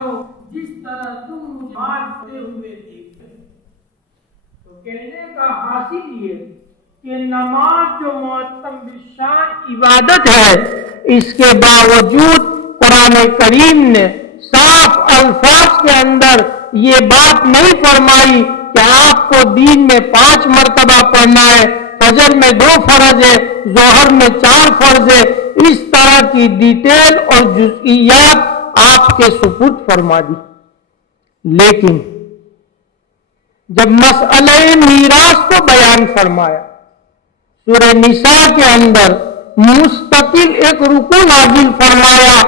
جس طرح تم مجھے مارتے ہوئے دیکھتے ہو۔ تو کہنے کا حاصل یہ کہ نماز جو معظم بالشان عبادت ہے، اس کے باوجود قرآن کریم نے صاف الفاظ کے اندر یہ بات نہیں فرمائی کہ آپ کو دین میں 5 مرتبہ پڑھنا ہے، فجر میں 2 فرض ہے، ظہر میں 4 فرض ہے۔ اس طرح کی ڈیٹیل اور جزئیات آپ کے سپرد فرما دی۔ لیکن جب مسئلہ میراث کو بیان فرمایا، سورہ نساء کے اندر مستقل ایک رکوع نازل فرمایا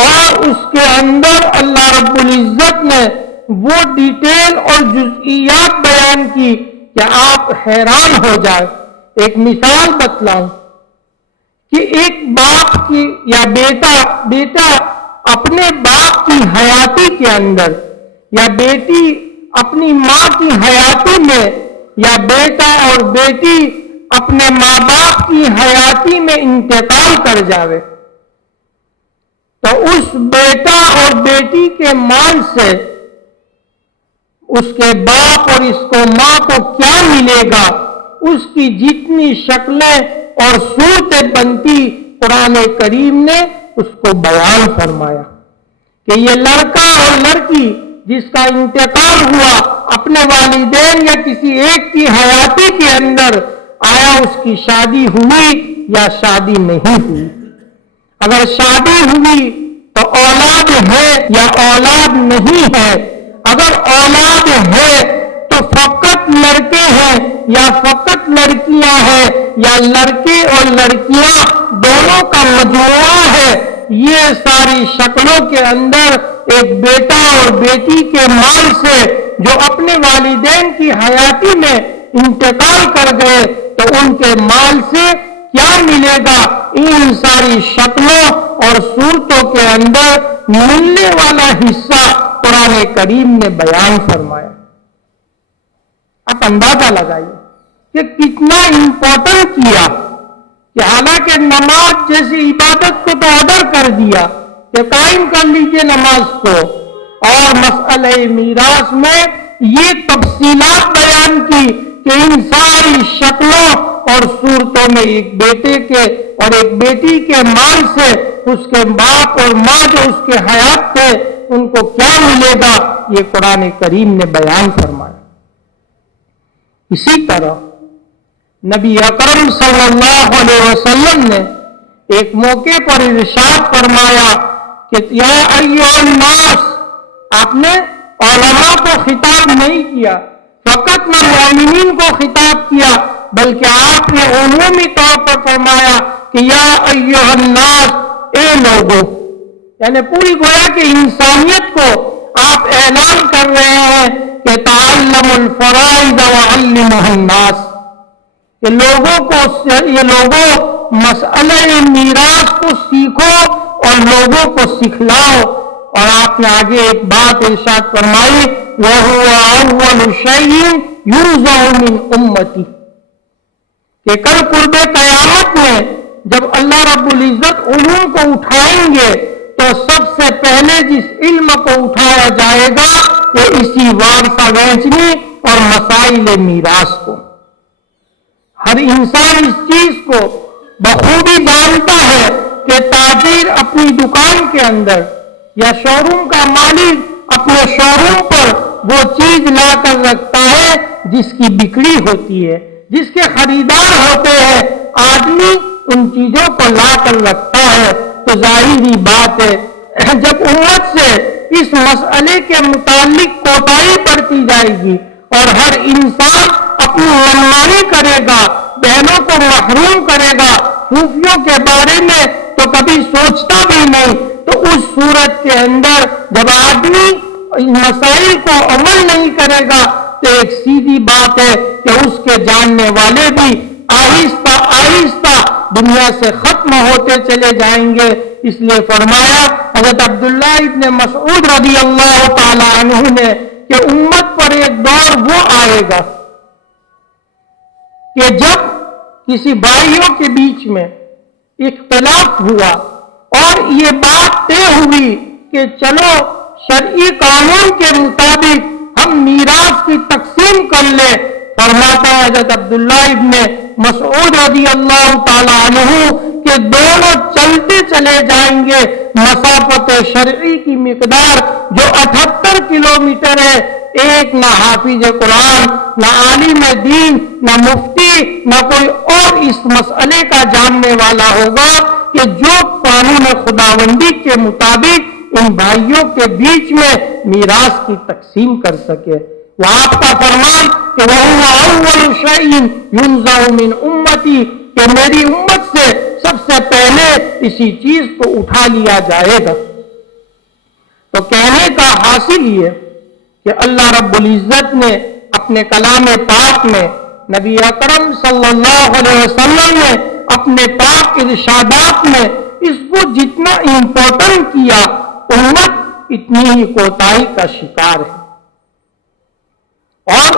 اور اس کے اندر اللہ رب العزت نے وہ ڈیٹیل اور جزئیات بیان کی کہ آپ حیران ہو جائے۔ ایک مثال بتلاؤں کہ ایک باپ کی یا بیٹا اپنے باپ کی حیاتی کے اندر، یا بیٹی اپنی ماں کی حیاتی میں، یا بیٹا اور بیٹی اپنے ماں باپ کی حیاتی میں انتقال کر جاوے، تو اس بیٹا اور بیٹی کے مال سے اس کے باپ اور اس کو ماں کو کیا ملے گا، اس کی جتنی شکلیں اور صورتیں بنتی، قرآن کریم نے اس کو بیان فرمایا کہ یہ لڑکا اور لڑکی جس کا انتقال ہوا اپنے والدین یا کسی ایک کی حیاتی کے اندر، آیا اس کی شادی ہوئی یا شادی نہیں ہوئی؟ اگر شادی ہوئی تو اولاد ہے یا اولاد نہیں ہے؟ اگر اولاد ہے تو فقط لڑکے ہیں یا فقط لڑکیاں ہیں، یا لڑکے اور لڑکیاں دونوں کا مجموعہ ہے؟ یہ ساری شکلوں کے اندر ایک بیٹا اور بیٹی کے مال سے جو اپنے والدین کی حیاتی میں انتقال کر گئے، تو ان کے مال سے کیا ملے گا؟ ان ساری شکلوں اور صورتوں کے اندر ملنے والا حصہ قرآن کریم نے بیان فرمایا۔ آپ اندازہ لگائیے کہ کتنا امپورٹنٹ کیا کہ حالانکہ نماز جیسی عبادت کو تو آرڈر کر دیا کہ قائم کر لیجئے نماز کو، اور مسئلہ میراث میں یہ تفصیلات بیان کی کہ ان ساری شکلوں اور صورتوں میں ایک بیٹے کے اور ایک بیٹی کے مال سے اس کے باپ اور ماں جو اس کے حیات تھے ان کو کیا ملے گا، یہ قرآن کریم نے بیان فرمایا۔ اسی طرح نبی اکرم صلی اللہ علیہ وسلم نے ایک موقع پر ارشاد فرمایا کہ یا ایھا الناس، آپ نے علماء کو خطاب نہیں کیا، فقط نہ مومنین کو خطاب کیا، بلکہ آپ نے عمومی طور پر فرمایا کہ یا ایھا الناس، اے لوگوں، یعنی پوری گویا کہ انسانیت کو آپ اعلان کر رہے ہیں کہ تعلموا الفرائض وعلموها الناس، کہ لوگوں مسئلہ میراث کو سیکھو اور لوگوں کو سکھلاؤ۔ اور آپ نے آگے ایک بات ارشاد فرمائی وَهُوَ أَوَّلُ شَيْءٍ يُوضَعُ مِنْ أُمَّتِي، کہ کل قرب قیامت میں جب اللہ رب العزت علوم کو اٹھائیں گے تو سب سے پہلے جس علم کو اٹھایا جائے گا وہ اسی وارثہ وینچنی اور مسائل میراث کو۔ ہر انسان اس چیز کو بخوبی جانتا ہے کہ تاجر اپنی دکان کے اندر یا شو روم کا مالک اپنے شو روم پر وہ چیز لا کر رکھتا ہے جس کی بکری ہوتی ہے، جس کے خریدار ہوتے ہیں، آدمی ان چیزوں کو لا کر رکھتا ہے۔ تو ظاہری بات ہے جب امت سے اس مسئلے کے متعلق کوتاہی برتی جائے گی اور ہر انسان اپنی منمانی کرے گا، بہنوں کو محروم کرے گا صوفیوں کے بارے میں تو کبھی سوچتا بھی نہیں، تو اس صورت کے اندر جب آدمی مسائل کو عمل نہیں کرے گا تو ایک سیدھی بات ہے کہ اس کے جاننے والے بھی آہستہ آہستہ دنیا سے ختم ہوتے چلے جائیں گے۔ اس لیے فرمایا حضرت عبداللہ ابن مسعود رضی اللہ تعالی عنہ نے کہ امت پر ایک دور وہ آئے گا کہ جب کسی بھائیوں کے بیچ میں اختلاف ہوا اور یہ بات طے ہوئی کہ چلو شرعی قانون کے مطابق ہم میراث کی تقسیم کر لیں. فرماتا ہے حضرت عبداللہ ابن مسعود رضی اللہ تعالی عنہ کہ دونوں چلتے چلے جائیں گے. مسافت شرعی کی مقدار جو 78 کلومیٹر ہے. ایک نہ حافظ قرآن، نہ عالم دین، نہ مفتی، نہ کوئی اور اس مسئلے کا جاننے والا ہوگا کہ جو قانون خداوندی کے مطابق ان بھائیوں کے بیچ میں میراث کی تقسیم کر سکے. وہ آپ کا فرمان کہ وَهُوَ أَوَّلُ شَيْءٍ يُنزَعُ مِنْ أُمَّتِي کہ میری امت سے سب سے پہلے اسی چیز کو اٹھا لیا جائے گا. تو کہنے کا حاصل یہ کہ اللہ رب العزت نے اپنے کلام پاک میں، نبی اکرم صلی اللہ علیہ وسلم نے اپنے پاک ارشادات میں اس کو جتنا امپورٹنٹ کیا، امت اتنی ہی کوتاہی کا شکار ہے. اور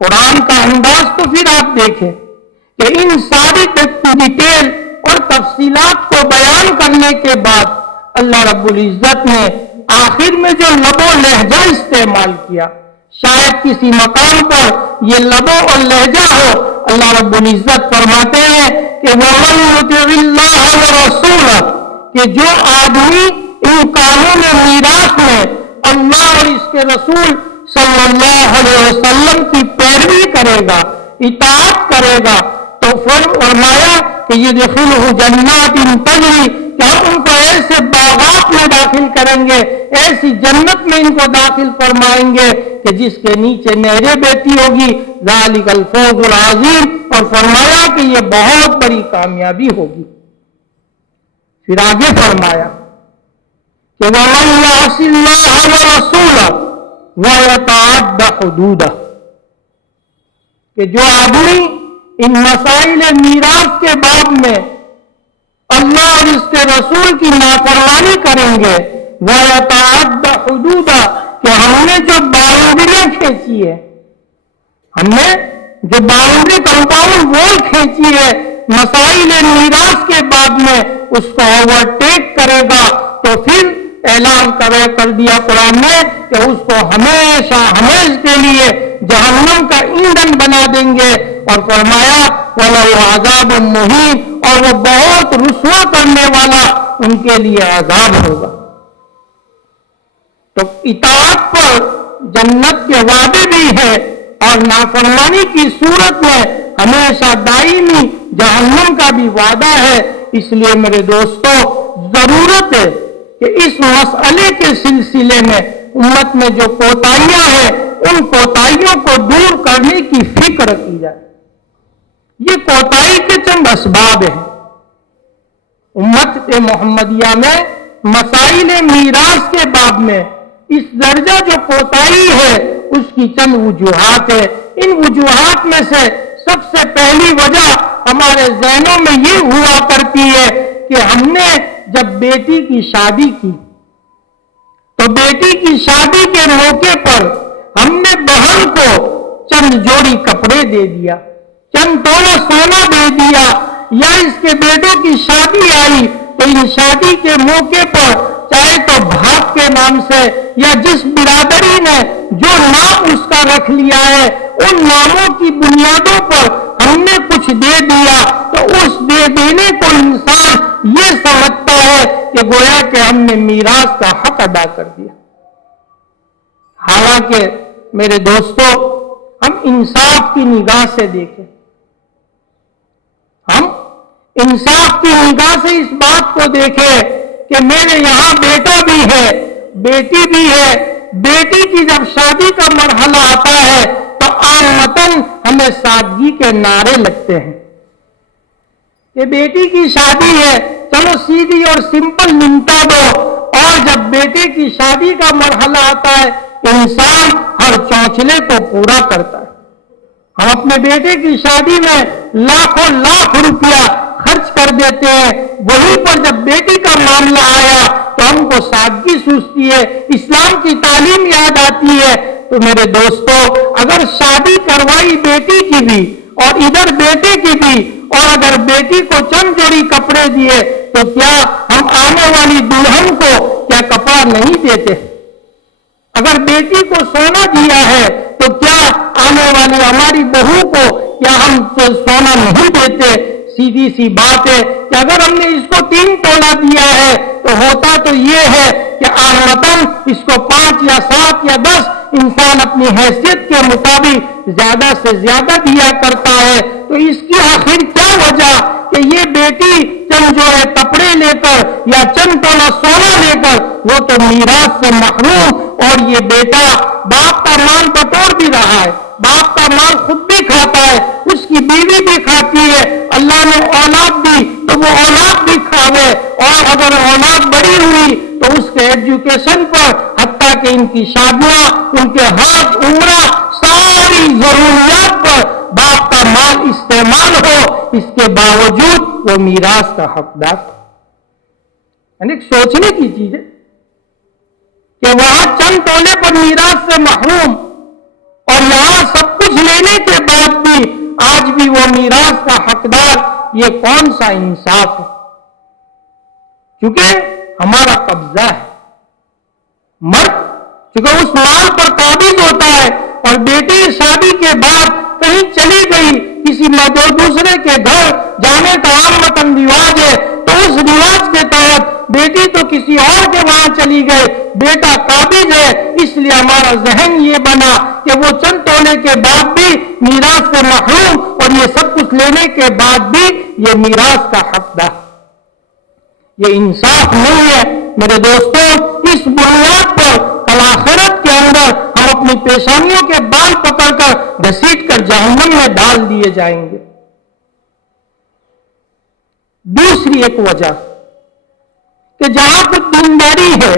قرآن کا انداز تو پھر آپ دیکھیں کہ ان ساری ڈیٹیل اور تفصیلات کو بیان کرنے کے بعد اللہ رب العزت نے آخر میں جو لب و لہجہ استعمال کیا، شاید کسی مقام پر یہ لب اور لہجہ ہو. اللہ رب العزت فرماتے ہیں کہ وَمَن يُطِعِ اللَّهَ وَرَسُولَهُ کہ جو آدمی ان قانون میراث میں اللہ اور اس کے رسول صلی اللہ علیہ وسلم کی پیروی کرے گا، اطاعت کرے گا، تو فرمایا کہ یدخلہ جنات تجری کہ ہم ان کو ایسے باغات میں داخل کریں گے، ایسی جنت میں ان کو داخل فرمائیں گے کہ جس کے نیچے نہریں بہتی ہوگی. ذالک الفوز العظیم اور فرمایا کہ یہ بہت بڑی کامیابی ہوگی. پھر آگے فرمایا کہ وَمَن يَعْصِ اللَّهَ وَرَسُولَهُ وَيَتَعَدَّ حُدُودَهُ کہ جو آدمی ان مسائل میراث کے باب میں اللہ اور اس کے رسول کی نافرمانی کریں گے. وَيَتَعَدَّ حُدُودَهُ کہ ہم نے جو باؤنڈریاں کھینچی ہے، ہم نے جو باؤنڈری کمپاؤنڈ وال کھینچی ہے مسائل میراث کے بعد میں، اس کو اوورٹیک کرے گا تو پھر اعلان کر دیا قرآن نے کہ اس کو ہمیشہ ہمیشہ کے لیے جہنم کا ایندھن بنا دیں گے. اور فرمایا وَلَهُ عَذَابٌ مُّهِينٌ اور وہ بہت رسوا کرنے والا ان کے لیے عذاب ہوگا. تو اطاعت پر جنت کے وعدے بھی ہے اور نافرمانی کی صورت میں ہمیشہ دائمی جہنم کا بھی وعدہ ہے. اس لیے میرے دوستو ضرورت ہے کہ اس مسئلے کے سلسلے میں امت میں جو کوتاہیاں ہیں ان کوتاہیوں کو دور کرنے کی فکر کی جائے. یہ کوتاہی کے چند اسباب ہیں. امت محمدیہ میں مسائل میراث کے باب میں اس درجہ جو کوتاہی ہے اس کی چند وجوہات ہے. ان وجوہات میں سے سب سے پہلی وجہ ہمارے ذہنوں میں یہ ہوا کرتی ہے کہ ہم نے جب بیٹی کی شادی کی تو بیٹی کی شادی کے موقع پر ہم نے بہن کو چند جوڑی کپڑے دے دیا، چند تولہ سونا دے دیا، یا اس کے بیٹوں کی شادی آئی تو ان شادی کے موقع پر چاہے تو بھاگ کے نام سے یا جس برادری نے جو نام اس کا رکھ لیا ہے ان ناموں کی بنیادوں پر ہم نے کچھ دے دیا، تو اس دے دینے کو انسان یہ سمجھتا ہے کہ گویا کہ ہم نے میراث کا حق ادا کر دیا. حالانکہ میرے دوستو ہم انصاف کی نگاہ سے دیکھیں، ہم انصاف کی نگاہ سے اس بات کو دیکھیں کہ میرے یہاں بیٹا بھی ہے، بیٹی بھی ہے. بیٹی کی جب شادی کا مرحلہ آتا ہے تو عامتاً ہمیں سادگی کے نعرے لگتے ہیں کہ بیٹی کی شادی ہے، چلو سیدھی اور سمپل نمٹا دو. اور جب بیٹے کی شادی کا مرحلہ آتا ہے انسان ہر چونچلے کو پورا کرتا ہے. ہم اپنے بیٹے کی شادی میں لاکھوں لاکھ روپیہ خرچ کر دیتے ہیں، وہیں پر جب بیٹی کا معاملہ آیا تو ہم کو سادگی سوچتی ہے، اسلام کی تعلیم یاد آتی ہے. تو میرے دوستو اگر شادی کروائی بیٹی کی بھی اور ادھر بیٹے کی بھی اور اگر بیٹی کو چند جوڑی کپڑے دیے تو کیا ہم آنے والی دلہن کو کیا کپڑا نہیں دیتے؟ اگر بیٹی کو سونا دیا ہے تو کیا آنے والی ہماری بہو کو کیا ہم سونا نہیں دیتے؟ سیدھی سی بات ہے کہ اگر ہم نے اس کو 3 تولہ دیا ہے تو ہوتا تو یہ ہے کہ عامتاً اس کو 5 یا 7 یا 10 انسان اپنی حیثیت کے مطابق زیادہ سے زیادہ دیا کرتا ہے. تو اس کی آخر کیا وجہ کہ یہ بیٹی چند جوڑے کپڑے لے کر یا چند تولہ سونا لے کر وہ تو میراث سے محروم، اور یہ بیٹا باپ کا مال بٹور بھی رہا ہے، باپ کا مال خود بھی کھاتا ہے، اس کی بیوی بھی کھاتی ہے، اللہ نے اولاد دی تو وہ اولاد بھی کھاوے، اور اگر اولاد بڑی ہوئی تو اس کے ایجوکیشن پر حتیٰ کہ ان کی شادیاں، ان کے حج عمرہ، ساری ضروریات پر باپ کا مال استعمال ہو، اس کے باوجود وہ میراث کا حقدار. یعنی ایک سوچنے کی چیز ہے کہ وہاں چند تولے پر میراث سے محروم، اور یہاں سب کچھ لینے کے بعد بھی آج بھی وہ میراث کا حقدار. یہ کون سا انصاف ہے؟ کیونکہ ہمارا قبضہ ہے. مرد چونکہ اس مال پر قابض ہوتا ہے، اور بیٹی شادی کے بعد کہیں چلی گئی کسی دوسرے کے گھر جانے کا عامتاً رواج ہے، تو اس رواج کے تحت بیٹی تو کسی اور کے وہاں چلی گئے، بیٹا قابض ہے. اس لیے ہمارا ذہن یہ بنا کہ وہ چند تولے کے بعد بھی میراث سے محروم، اور یہ سب کچھ لینے کے بعد بھی یہ میراث کا حقدار. یہ انصاف نہیں ہے میرے دوستوں. اس بنیاد پر کل آخرت کے اندر ہم اپنی پیشانیوں کے بال پکڑ کر گھسیٹ کر جہنم میں ڈال دیے جائیں گے. دوسری ایک وجہ کہ جہاں کچھ دینداری ہے،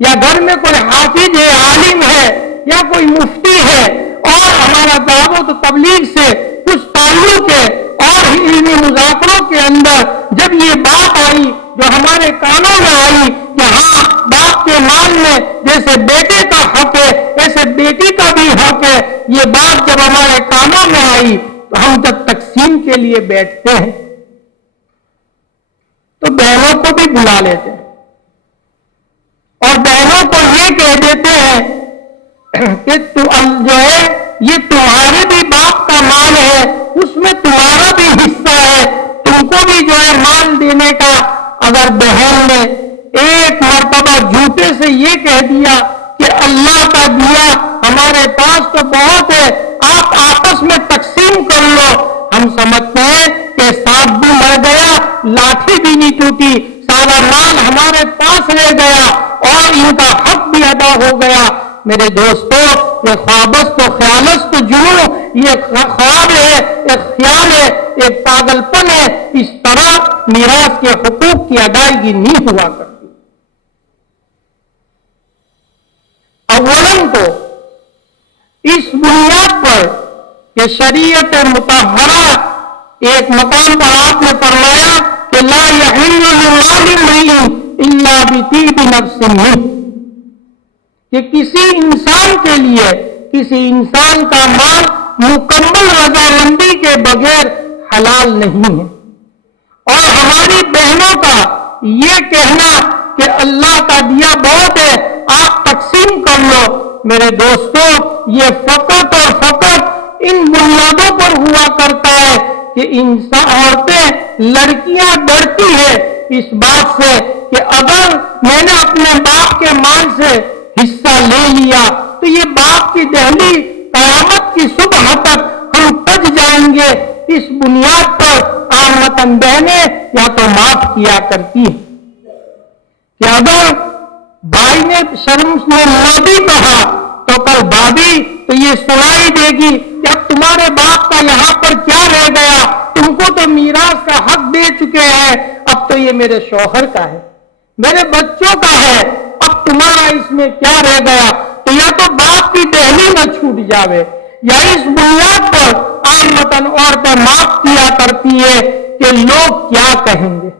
یا گھر میں کوئی حافظ ہے، عالم ہے، یا کوئی مفتی ہے، اور ہمارا دعوت و تبلیغ سے کچھ تعلق ہے، اور علمی مذاکروں کے اندر جب یہ بات آئی جو ہمارے کانوں میں آئی کہ ہاں باپ کے مال میں جیسے بیٹے کا حق ہے ایسے بیٹی کا بھی حق ہے، یہ بات جب ہمارے کانوں میں آئی تو ہم جب تقسیم کے لیے بیٹھتے ہیں تو بہنوں کو بھی بلا لیتے ہیں، اور بہنوں کو یہ کہہ دیتے ہیں کہ جو ہے یہ تمہارے بھی باپ کا مال ہے، اس میں تمہارا بھی حصہ ہے، تم کو بھی جو ہے مال دینے کا. اگر بہن نے ایک مرتبہ جھوٹے سے یہ کہہ دیا کہ اللہ کا دیا ہمارے پاس تو بہت ہے، آپ آپس میں تقسیم کر لو، ہم سمجھتے ہیں کہ سانپ بھی مر گیا، لاٹھی بھی نہیں ٹوٹی، سارا مال ہمارے پاس رہ گیا اور ان کا حق بھی ادا ہو گیا. میرے دوستو، یہ خوابست و خیالست جنوں، یہ خواب ہے، ایک خیال ہے، ایک پاگل پن ہے. اس طرح میراث کے حقوق کی ادائیگی نہیں ہوا کرتی. اولاً تو اس بنیاد پر کہ شریعت مطہرہ ایک مقام پر آپ نے فرمایا کہ لا یحل لمال امرئ الا بطیب نفس، کہ کسی انسان کے لیے کسی انسان کا مال مکمل رضامندی کے بغیر حلال نہیں ہے. اور ہماری بہنوں کا یہ کہنا کہ اللہ کا دیا بہت ہے آپ تقسیم کر لو، میرے دوستوں یہ فقط اور فقط ان بنیادوں پر ہوا کرتا ہے کہ عورتیں لڑکیاں ڈرتی ہے اس بات سے کہ اگر میں نے اپنے باپ کے مال سے حصہ لے لیا تو یہ باپ کی دہلی قیامت کی صبح تک ہم پج جائیں گے. اس بنیاد پر عامتاً بہنیں یا تو معاف کیا کرتی ہیں کہ اگر بھائی نے شرم میں مودی کہا تو کل بھابھی تو یہ سنائی دے گی کہ اب تمہارے باپ کا یہاں پر کیا رہ گیا، تم کو تو میراث کا حق دے چکے ہیں، اب تو یہ میرے شوہر کا ہے، میرے بچوں کا ہے، اب تمہارا اس میں کیا رہ گیا. تو یا تو باپ کی دہلی نہ چھوٹ جاوے، یا اس بنیاد پر عامتاً عورتیں معاف کیا کرتی ہے کہ لوگ کیا کہیں گے.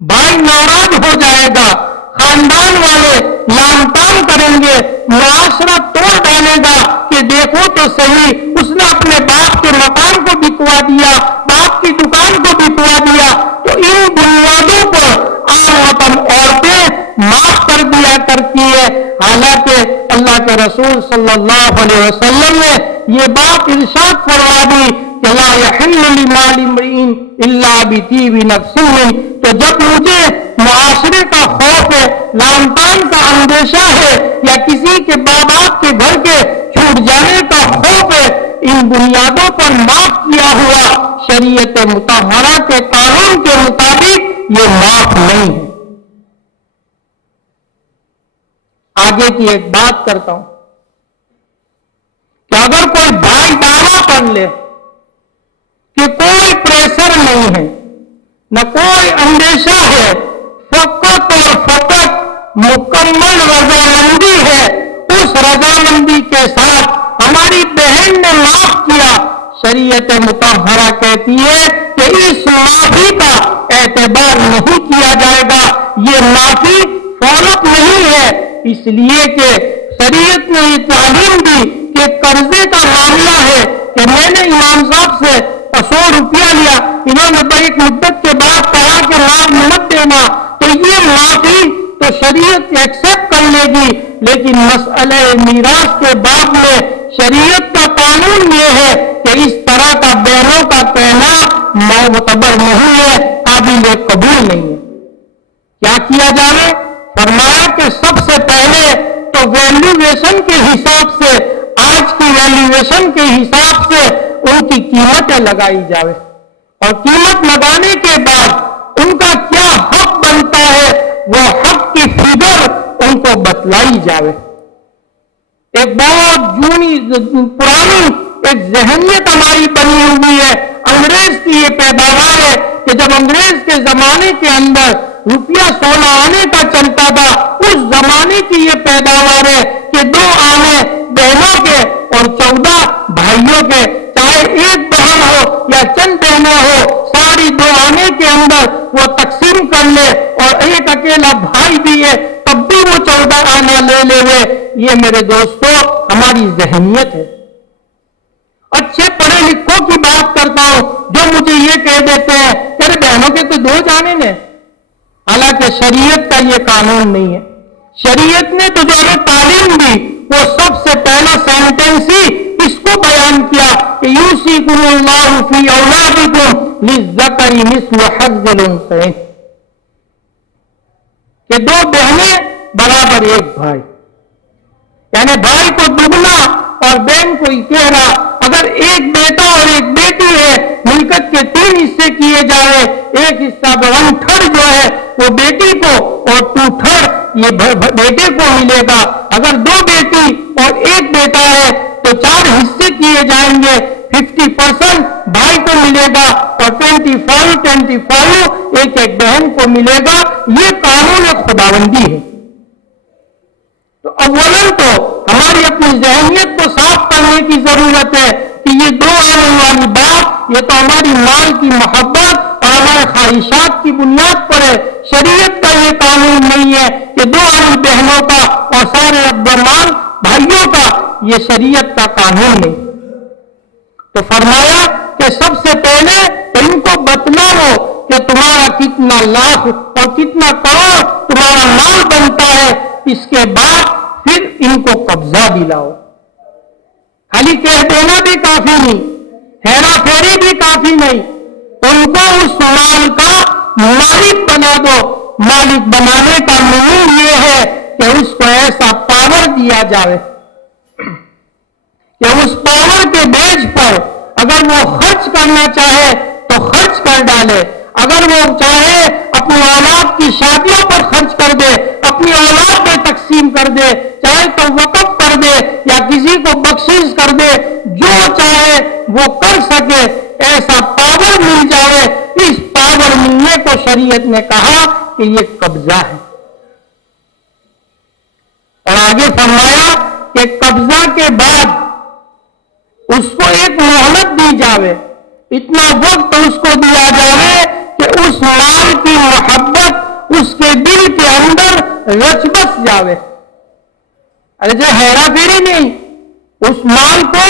بھائی ناراض ہو جائے گا، خاندان والے لام تام کریں گے، معاشرہ توڑ ڈالے گا کہ دیکھو تو صحیح اس نے اپنے باپ کے مکان کو بکوا دیا، باپ کی دکان کو بکوا دیا. تو ان بنیادوں پر عامتاً عورتیں معاف کر دیا کرتی ہے. حالانکہ صلی اللہ علیہ وسلم نے یہ بات ارشاد فرما دی کہ لا یحل لمال امرئ الا بطیب نفس، تو جب مجھے معاشرے کا خوف ہے، لعن طعن کا اندیشہ ہے، یا کسی کے ماں باپ کے گھر کے چھوٹ جانے کا خوف ہے، ان بنیادوں پر معاف کیا ہوا شریعت مطہرہ کے قانون کے مطابق یہ معاف نہیں ہے۔ آگے کی ایک بات کرتا ہوں کہ اگر کوئی بھائی دعویٰ کر لے کہ کوئی پریشر نہیں ہے، نہ کوئی اندیشہ ہے، فقط اور فقط مکمل رضامندی ہے، اس رضامندی کے ساتھ ہماری بہن نے معاف کیا، شریعت مطہرہ کہتی ہے کہ اس معافی کا اعتبار نہیں کیا جائے گا، یہ معافی فورت نہیں ہے، اس لیے کہ شریعت نے یہ تعلیم دی کہ قرضے کا معاملہ ہے کہ میں نے امام صاحب سے 100 روپیہ لیا، انہوں نے بڑی مدت کے بعد کہا کہ معاف مت دینا، تو یہ معافی تو شریعت ایکسپٹ کر لے گی، لیکن مسئلہ میراث کے باب میں شریعت کا قانون یہ ہے کہ اس طرح کا بہنوں کا کہنا معتبر نہیں ہے، قابل قبول نہیں ہے۔ کیا کیا جائے؟ فرمایا کہ سب سے پہلے تو ویلیویشن کے حساب سے، آج کی ویلیویشن کے حساب سے ان کی قیمتیں لگائی جائے، اور قیمت لگانے کے بعد ان کا کیا حق بنتا ہے وہ حق کی فگر ان کو بتلائی جائے۔ ایک بہت پرانی ایک ذہنیت ہماری بنی ہوئی ہے، انگریز کی یہ پیداوار ہے کہ جب انگریز کے زمانے کے اندر روپیہ 16 آنے کا چلتا تھا، اس زمانے کی یہ پیداوار ہے کہ 2 آنے بہنوں کے اور 14 بھائیوں کے، چاہے ایک بہن ہو یا چند بہنیں ہو، ساری 2 آنے کے اندر وہ تقسیم کر لے، اور ایک اکیلا بھائی بھی ہے تب بھی وہ 14 آنا لے لے ہوئے۔ یہ میرے دوستو ہماری ذہنیت ہے۔ اچھے پڑھے لکھوں کی بات کرتا ہوں جو مجھے یہ کہہ دیتے ہیں تیرے بہنوں کے تو 2 جانے ہیں، حالانکہ شریعت کا یہ قانون نہیں ہے۔ شریعت نے تو جو ہمیں تعلیم دی وہ سب سے پہلا سینٹنس ہی اس کو بیان کیا کہ یوصیکم اللہ فی اولادکم للذکر مثل حظ الانثیین، کہ 2 بہنیں برابر ایک بھائی، یعنی بھائی کو دگنا اور بہن کو اکیلا۔ اگر ایک بیٹا اور ایک بیٹی ہے، ملکت کے 3 حصے کیے جائے، ایک حصہ 1/3 جو ہے وہ بیٹی کو اور 2/3 یہ بیٹے کو ملے گا۔ اگر 2 بیٹی اور ایک بیٹا ہے تو 4 حصے کیے جائیں گے، 50% بھائی کو ملے گا اور 25 ایک ایک بہن کو ملے گا۔ یہ قانون خداوندی ہے۔ تو اولاً تو ہماری اپنی ذہنیت کو صاف کرنے کی ضرورت ہے کہ یہ 2 آنے والی بات یہ تو ہماری مال کی محبت اور ہمارے خواہشات کی بنیاد پر ہے۔ شریعت کا یہ قانون نہیں ہے کہ 2 آنے بہنوں کا اور سارے عبدالمان بھائیوں کا، یہ شریعت کا قانون نہیں۔ تو فرمایا کہ سب سے پہلے ان کو بتلاؤ کہ تمہارا کتنا لاکھ اور کتنا کروڑ تمہارا مال بنتا ہے، اس کے بعد پھر ان کو قبضہ دلاؤ۔ خالی کہہ دینا بھی کافی نہیں، ہیرا پھیری بھی کافی نہیں، ان کو اس مال کا مالک بنا دو۔ مالک بنانے کا معنی یہ ہے کہ اس کو ایسا پاور دیا جائے کہ اس پاور کے بیج پر اگر وہ خرچ کرنا چاہے تو خرچ کر ڈالے، اگر وہ چاہے اپنی اولاد کی شادیوں پر خرچ کر دے، اپنی اولاد میں تقسیم کر دے، چاہے تو وقف کر دے یا کسی کو بخشش کر دے، جو چاہے وہ کر سکے، ایسا پاور مل جائے۔ اس پاور ملنے کو شریعت نے کہا کہ یہ قبضہ ہے، اور آگے فرمایا کہ قبضہ کے بعد اس کو ایک مہلت دی جاوے، اتنا وقت اس کو دیا جائے کہ اس مال کی محبت اس کے دل کے اندر رچ بس جاوے۔ جو ہیرا پھیری نہیں، اس مال کو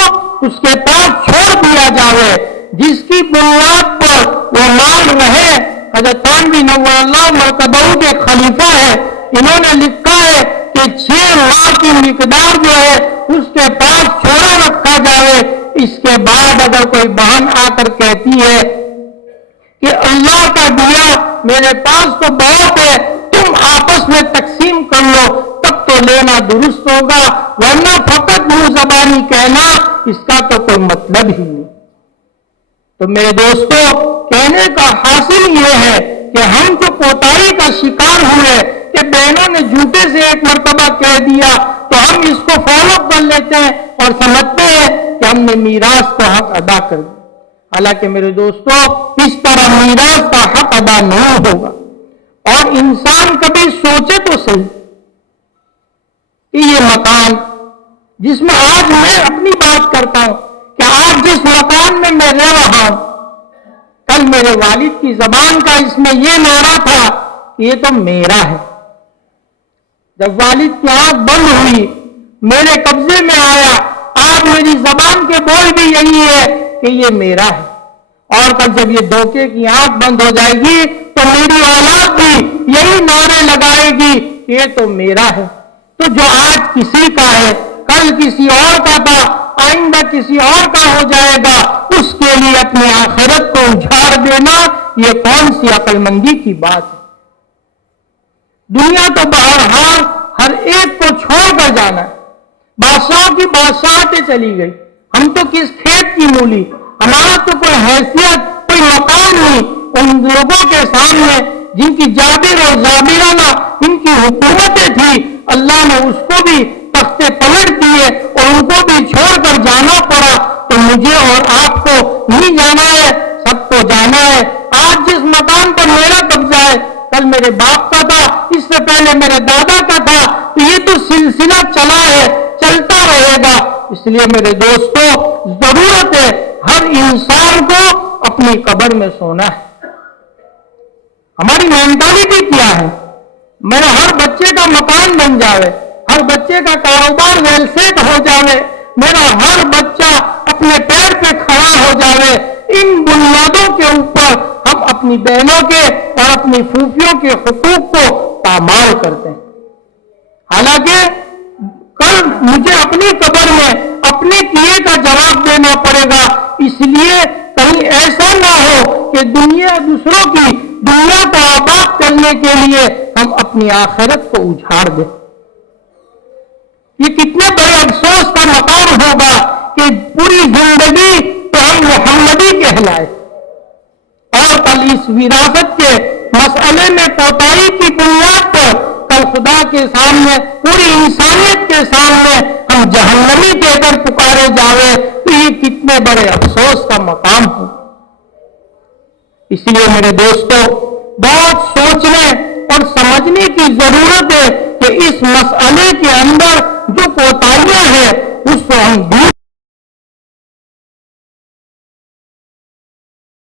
اس کے پاس چھوڑ دیا جاوے، جس کی بنیاد پر وہ مال رہے۔ حضرت تھانوی نور اللہ مرکزہ کے خلیفہ ہے، انہوں نے لکھا ہے کہ کہ 6 ماہ کی مقدار جو ہے اس کے پاس چھوڑا رکھا جائے. اس کے بعد اگر کوئی بہن آ کر کہتی ہے کہ اللہ کا دیا میرے پاس تو بہت ہے، تم آپس میں تقسیم کر لو، تب تو لینا درست ہوگا، ورنہ فقط منہ زبانی کہنا اس کا تو کوئی مطلب ہی نہیں. تو میرے دوستو، کہنے کا حاصل یہ ہے کہ ہم جو کوتاہی کا شکار ہوئے کہ بہنوں نے جھوٹے سے ایک مرتبہ کہہ دیا تو ہم اس کو فالو کر لیتے ہیں اور سمجھتے ہیں کہ ہم نے میراث کا حق ادا کر دیا. حالانکہ میرے دوستو، اس طرح میراث کا حق ادا نہیں ہوگا. اور انسان کبھی سوچے تو صحیح کہ یہ مکان جس میں آج میں اپنی بات کرتا ہوں کہ آج جس مکان میں میں رہ رہا ہوں، کل میرے والد کی زبان کا اس میں یہ نعرہ تھا کہ یہ تو میرا ہے. جب والد کی آنکھ بند ہوئی، میرے قبضے میں آیا، آج میری زبان کے بول بھی یہی ہے کہ یہ میرا ہے. اور کل جب یہ دھوکے کی آنکھ بند ہو جائے گی تو میری اولاد بھی یہی نعرے لگائے گی کہ یہ تو میرا ہے. تو جو آج کسی کا ہے، کل کسی اور کا تھا، آئندہ کسی اور کا ہو جائے گا، اس کے لیے اپنی آخرت کو اجاڑ دینا یہ کون سی عقل مندی کی بات ہے؟ دنیا تو بہرحال ہر ایک کو چھوڑ کر جانا ہے. بادشاہوں کی بادشاہتیں چلی گئی، ہم تو کس کھیت کی مولی، ہمارا تو کوئی حیثیت کوئی مقام نہیں ان لوگوں کے سامنے جن کی جابر اور زابرانہ ان کی حکومتیں تھیں. اللہ نے اس کو بھی تختے پلٹ دیے اور ان کو بھی چھوڑ کر جانا پڑا. تو مجھے اور آپ کو نہیں جانا ہے، سب کو جانا ہے. آج جس مکان پر میرا قبضہ ہے، کل میرے باپ کا تھا، اس سے پہلے میرے دادا کا تھا. تو یہ تو سلسلہ چلا ہے، چلتا رہے گا. اس لیے میرے دوستو، ضرورت ہے ہر انسان کو اپنی قبر میں سونا ہے. ہماری مینٹالٹی کیا ہے؟ میرا ہر بچے کا مکان بن جاوے، ہر بچے کا کاروبار ویل سیٹ ہو جاوے، میرا ہر بچہ اپنے پیر پہ کھڑا ہو جاوے. ان بنیادوں کے اوپر ہم اپنی بہنوں کے اور اپنی پھوپھیوں کے حقوق کو پامال کرتے ہیں. حالانکہ کل مجھے اپنی قبر میں اپنے کیے کا جواب دینا پڑے گا. اس لیے کہیں ایسا نہ ہو کہ دوسروں کی دنیا کو آباد کرنے کے لیے ہم اپنی آخرت کو اجاڑ دیں. یہ کتنے بڑے افسوس کا مقام ہوگا کہ پوری زندگی تو ہم محمدی کہلائے اور کل اس وراثت کے مسئلے میں کوتاہی کی بنیاد پر کل خدا کے سامنے، پوری انسانیت کے سامنے ہم جہنمی کہہ کر پکارے جاوے. تو یہ کتنے بڑے افسوس کا مقام ہو. اس لیے میرے دوستو، بہت سوچنے اور سمجھنے کی ضرورت ہے کہ اس مسئلے کے اندر